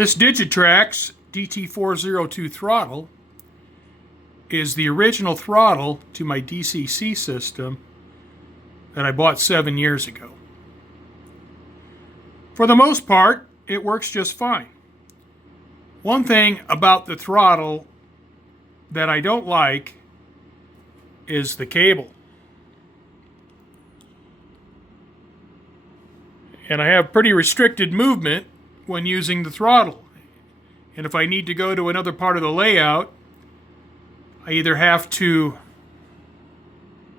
This Digitrax DT602 throttle is the original throttle to my DCC system that I bought 7 years ago. For the most part, it works just fine. One thing about the throttle that I don't like is the cable. And I have pretty restricted movement when using the throttle. And if I need to go to another part of the layout, I either have to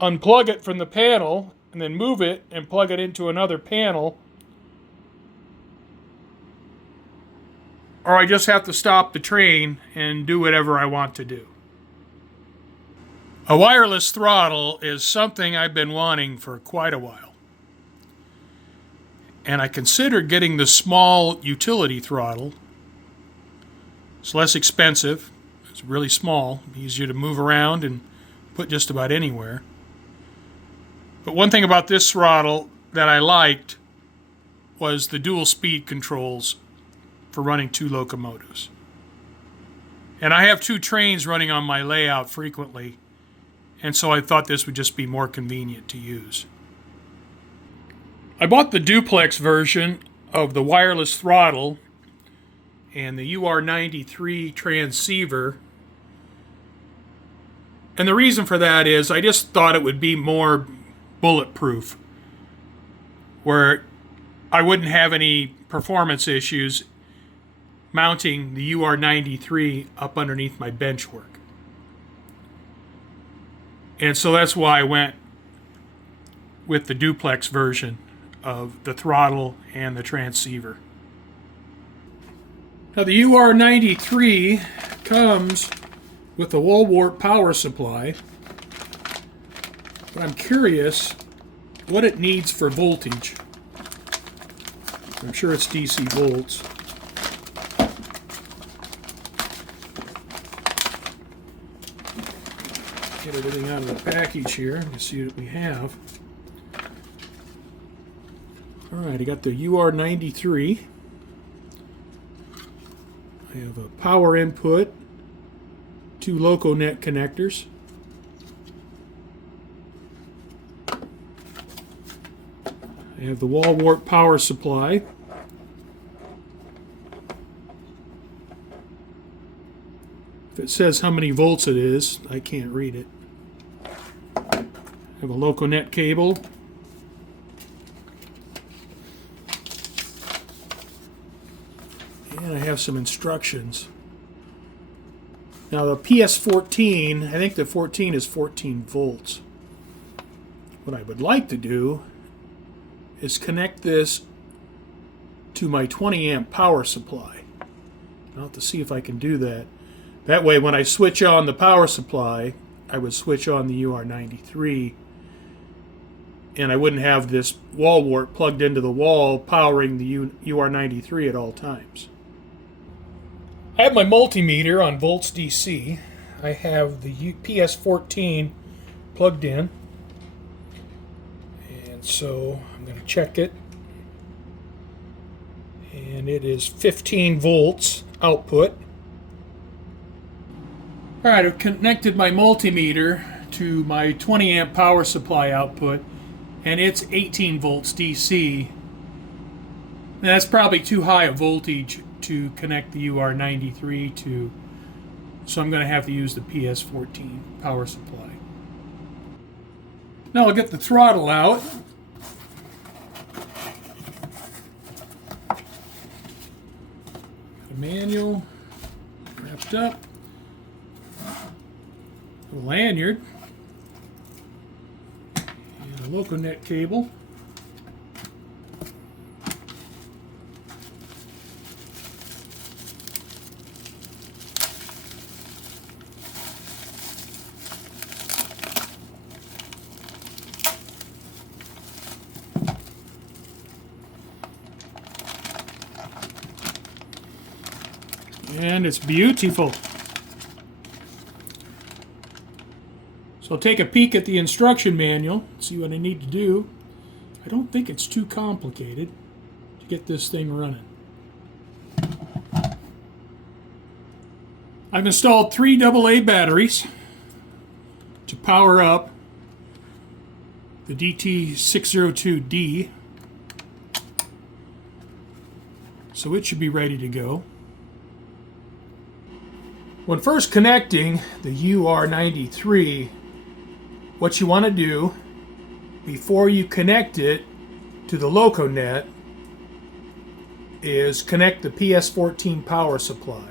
unplug it from the panel and then move it and plug it into another panel, or I just have to stop the train and do whatever I want to do. A wireless throttle is something I've been wanting for quite a while. And I considered getting the small utility throttle. It's less expensive, it's really small, easier to move around and put just about anywhere. But one thing about this throttle that I liked was the dual speed controls for running 2 locomotives. And I have 2 trains running on my layout frequently, and so I thought this would just be more convenient to use. I bought the duplex version of the wireless throttle and the UR93 transceiver. And the reason for that is I just thought it would be more bulletproof, where I wouldn't have any performance issues mounting the UR93 up underneath my bench work. And so that's why I went with the duplex version of the throttle and the transceiver. Now the UR93 comes with a wall wart power supply, but I'm curious what it needs for voltage. I'm sure it's DC volts. Get everything out of the package here to see what we have. Alright, I got the UR93. I have a power input, 2 LocoNet connectors. I have the wall wart power supply. If it says how many volts it is, I can't read it. I have a LocoNet cable. And I have some instructions. Now the PS14, I think the 14 is 14 volts. What I would like to do is connect this to my 20 amp power supply. I'll have to see if I can do that. That way when I switch on the power supply, I would switch on the UR93 and I wouldn't have this wall wart plugged into the wall powering the UR93 at all times. I have my multimeter on volts DC. I have the PS14 plugged in. And so I'm going to check it. And it is 15 volts output. Alright, I've connected my multimeter to my 20 amp power supply output, and it's 18 volts DC. And that's probably too high a voltage to connect the UR93 to, so I'm going to have to use the PS14 power supply. Now I'll get the throttle out. Got a manual wrapped up, a lanyard, and a LocoNet cable. And it's beautiful. So I'll take a peek at the instruction manual, see what I need to do. I don't think it's too complicated to get this thing running. I've installed 3 AA batteries to power up the DT602D, so it should be ready to go. When first connecting the UR93, what you want to do before you connect it to the LocoNet is connect the PS14 power supply.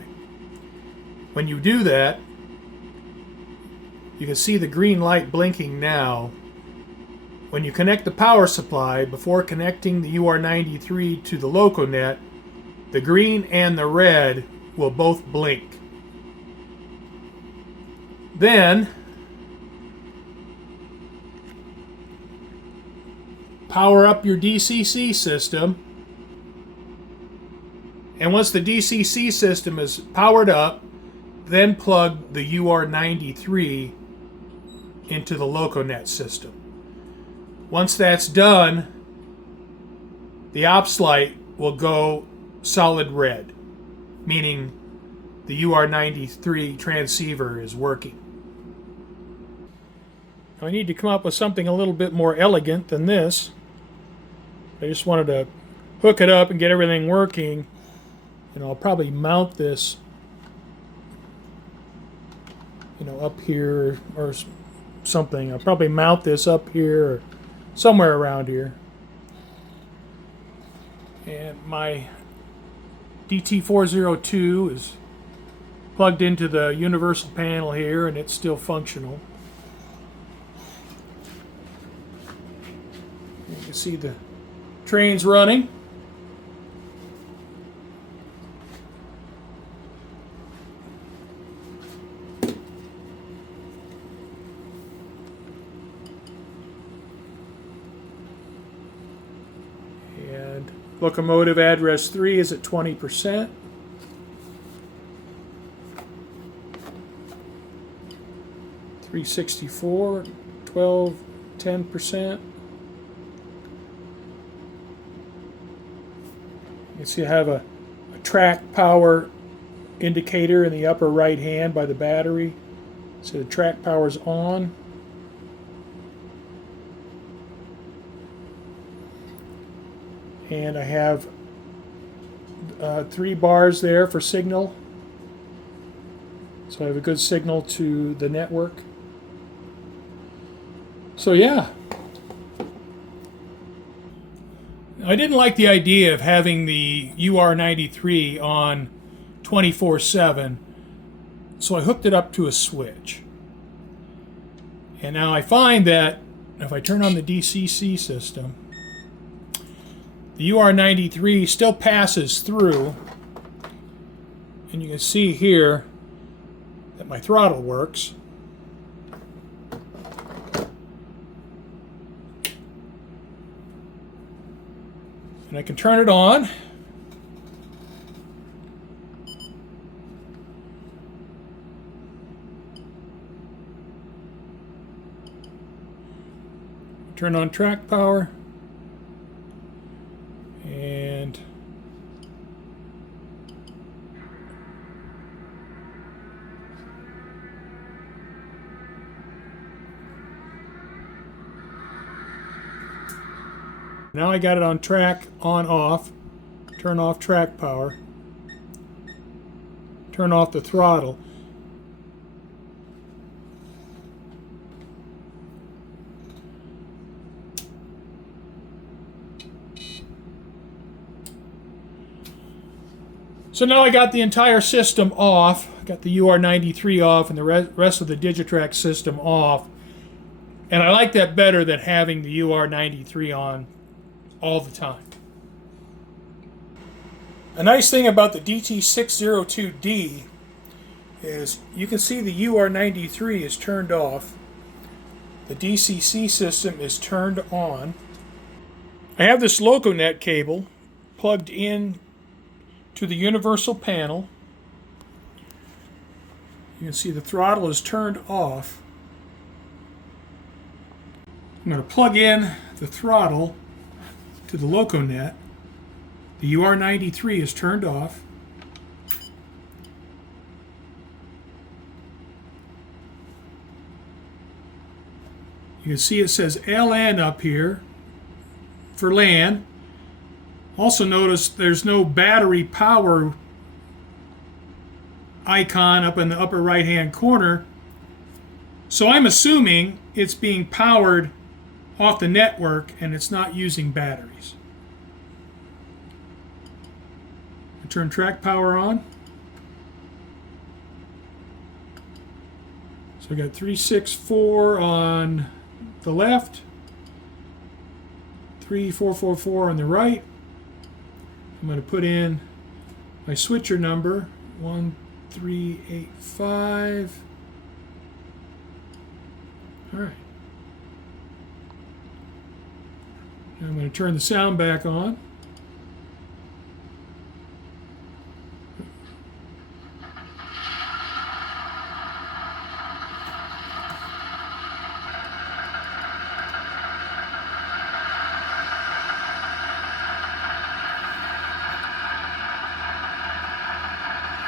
When you do that, you can see the green light blinking now. When you connect the power supply before connecting the UR93 to the LocoNet, the green and the red will both blink. Then power up your DCC system, and once the DCC system is powered up, then plug the UR93 into the LocoNet system. Once that's done, the ops light will go solid red, meaning the UR93 transceiver is working. I need to come up with something a little bit more elegant than this. I just wanted to hook it up and get everything working, and I'll probably mount this, up here or something. I'll probably mount this up here or somewhere around here. And my DT402 is plugged into the universal panel here, and it's still functional. You can see the train's running. And locomotive address 3 is at 20%. .364, 12, 10%. You can see I have a track power indicator in the upper right hand by the battery. So the track power is on. And I have 3 bars there for signal. So I have a good signal to the network. So yeah. I didn't like the idea of having the UR93 on 24/7, so I hooked it up to a switch. And now I find that if I turn on the DCC system, the UR93 still passes through, and you can see here that my throttle works. And I can turn it on. Turn on track power. And now I got it on track, on, off. Turn off track power. Turn off the throttle. So now I got the entire system off. I got the UR93 off and the rest of the Digitrax system off. And I like that better than having the UR93 on all the time. A nice thing about the DT602D is you can see the UR93 is turned off. The DCC system is turned on. I have this LocoNet cable plugged in to the universal panel. You can see the throttle is turned off. I'm going to plug in the throttle to the LocoNet. The UR93 is turned off. You can see it says LN up here for LAN. Also notice there's no battery power icon up in the upper right hand corner. So I'm assuming it's being powered off the network and it's not using batteries. I turn track power on. So I got 364 on the left, 3444 on the right. I'm going to put in my switcher number, 1385. All right. Now I'm going to turn the sound back on.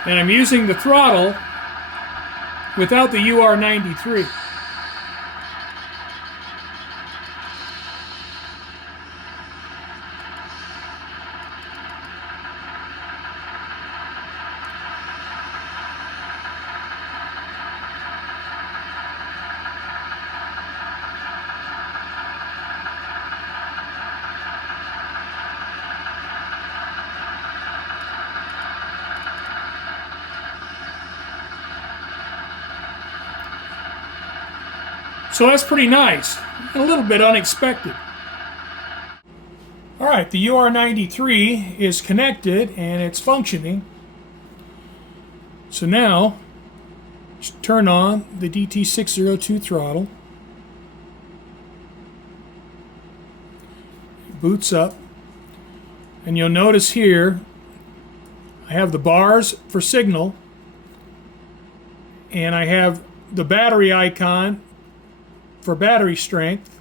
And I'm using the throttle without the UR93. So that's pretty nice, a little bit unexpected. All right, the UR93 is connected and it's functioning. So now, just turn on the DT602 throttle. It boots up, and you'll notice here, I have the bars for signal, and I have the battery icon for battery strength.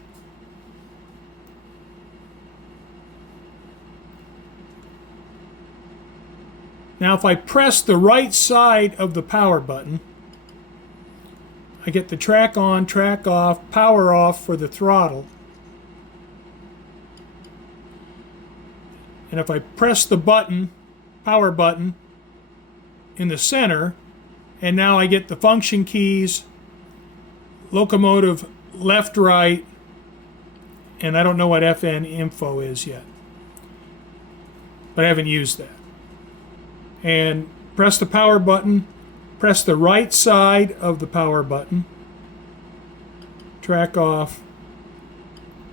Now if I press the right side of the power button, I get the track on, track off, power off for the throttle. And if I press the button, power button, in the center, and now I get the function keys, locomotive left, right, and I don't know what FN info is yet, but I haven't used that. And press the power button, press the right side of the power button, track off,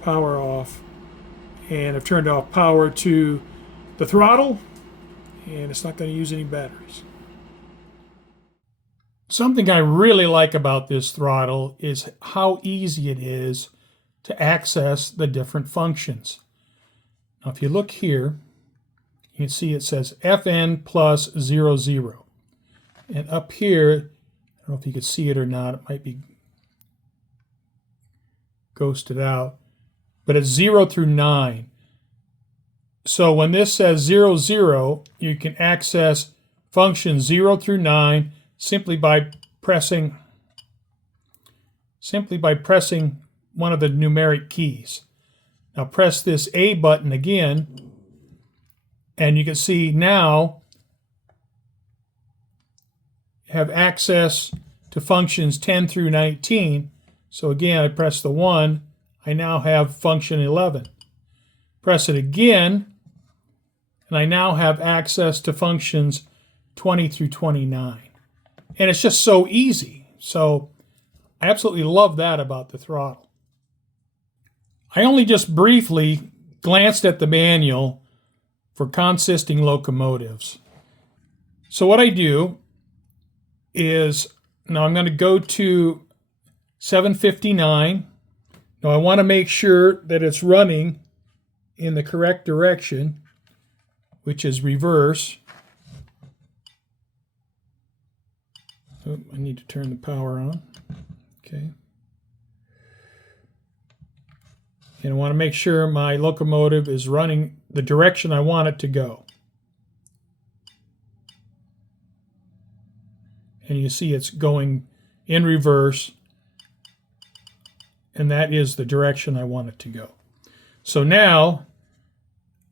power off, and I've turned off power to the throttle, and it's not going to use any batteries. Something I really like about this throttle is how easy it is to access the different functions. Now if you look here, you can see it says FN plus 00. And up here, I don't know if you can see it or not, it might be ghosted out, but it's 0 through 9. So when this says 00, you can access functions 0 through 9 simply by pressing one of the numeric keys. Now press this A button again, and you can see now you have access to functions 10 through 19. So again, I press the 1, I now have function 11. Press it again, and I now have access to functions 20 through 29. And it's just so easy. So I absolutely love that about the throttle. I only just briefly glanced at the manual for consisting locomotives. So what I do is, now I'm going to go to 759. Now I want to make sure that it's running in the correct direction, which is reverse. Oh, I need to turn the power on. Okay. And I want to make sure my locomotive is running the direction I want it to go. And you see it's going in reverse. and that is the direction I want it to go. So now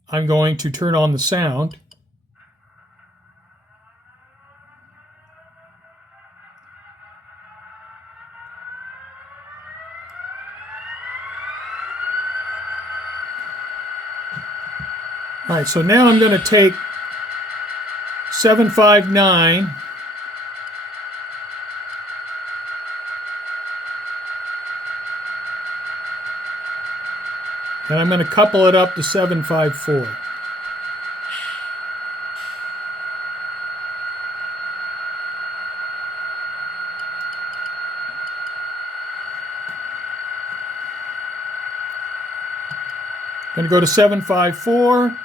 I'm going to turn on the sound. All right, so now I'm going to take 759 and I'm going to couple it up to 754. I'm going to go to 754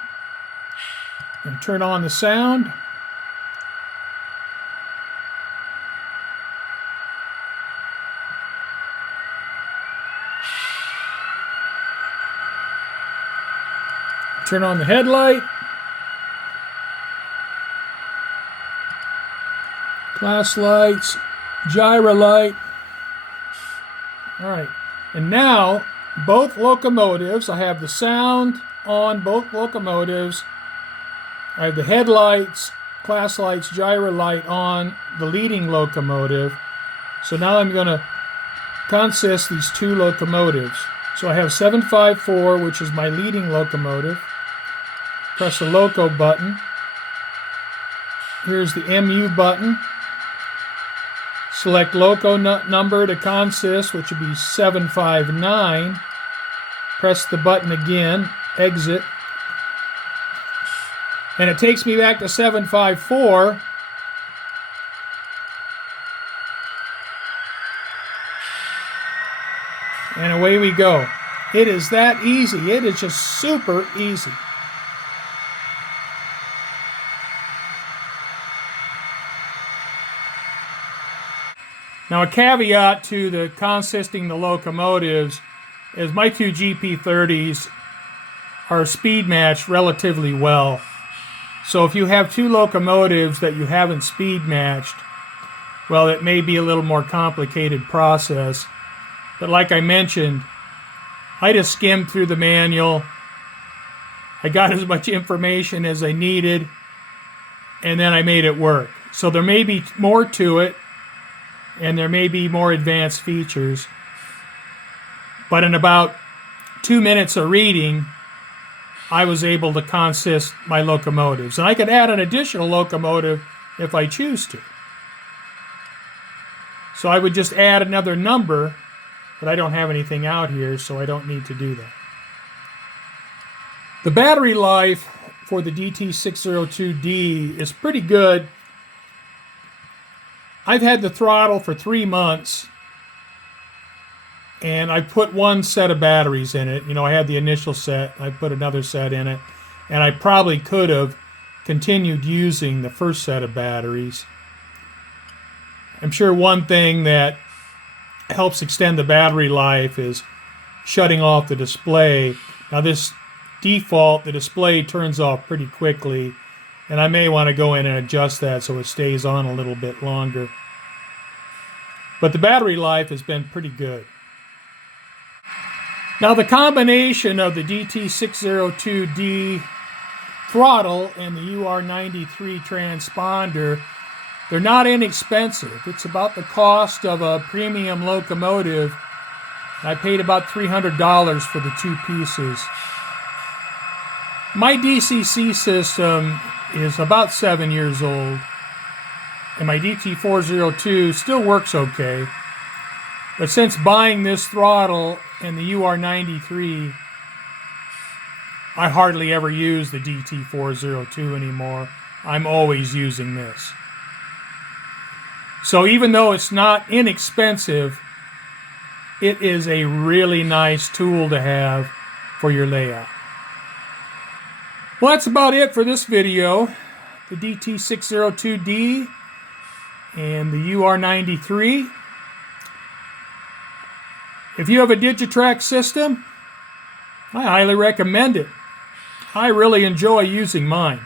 and turn on the sound. Turn on the headlight. Class lights, gyro light. All right, and now both locomotives, I have the sound on both locomotives. I have the headlights, class lights, gyro light on the leading locomotive. So now I'm going to consist these two locomotives. So I have 754, which is my leading locomotive. Press the loco button. Here's the MU button. Select loco number to consist, which would be 759. Press the button again, exit. And it takes me back to 754. And away we go. It is that easy. It is just super easy. Now a caveat to the consisting the locomotives is my two GP30s are speed matched relatively well. So if you have two locomotives that you haven't speed matched, well, it may be a little more complicated process. But like I mentioned, I just skimmed through the manual. I got as much information as I needed, and then I made it work. So there may be more to it, and there may be more advanced features. But in about 2 minutes of reading, I was able to consist my locomotives. And I could add an additional locomotive if I choose to. So I would just add another number, but I don't have anything out here, so I don't need to do that. The battery life for the DT602D is pretty good. I've had the throttle for 3 months, and I put one set of batteries in it. You know, I had the initial set, I put another set in it, and I probably could have continued using the first set of batteries. I'm sure one thing that helps extend the battery life is shutting off the display. Now this default, the display turns off pretty quickly, and I may want to go in and adjust that so it stays on a little bit longer. But the battery life has been pretty good. Now the combination of the DT602D throttle and the UR93 transponder, they're not inexpensive. It's about the cost of a premium locomotive. I paid about $300 for the two pieces. My DCC system is about 7 years old, and my DT402 still works okay. But since buying this throttle and the UR93, I hardly ever use the DT402 anymore. I'm always using this. So even though it's not inexpensive, it is a really nice tool to have for your layout. Well, that's about it for this video. The DT602D and the UR93. If you have a Digitrax system, I highly recommend it. I really enjoy using mine.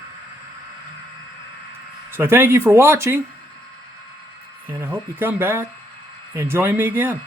So I thank you for watching, and I hope you come back and join me again.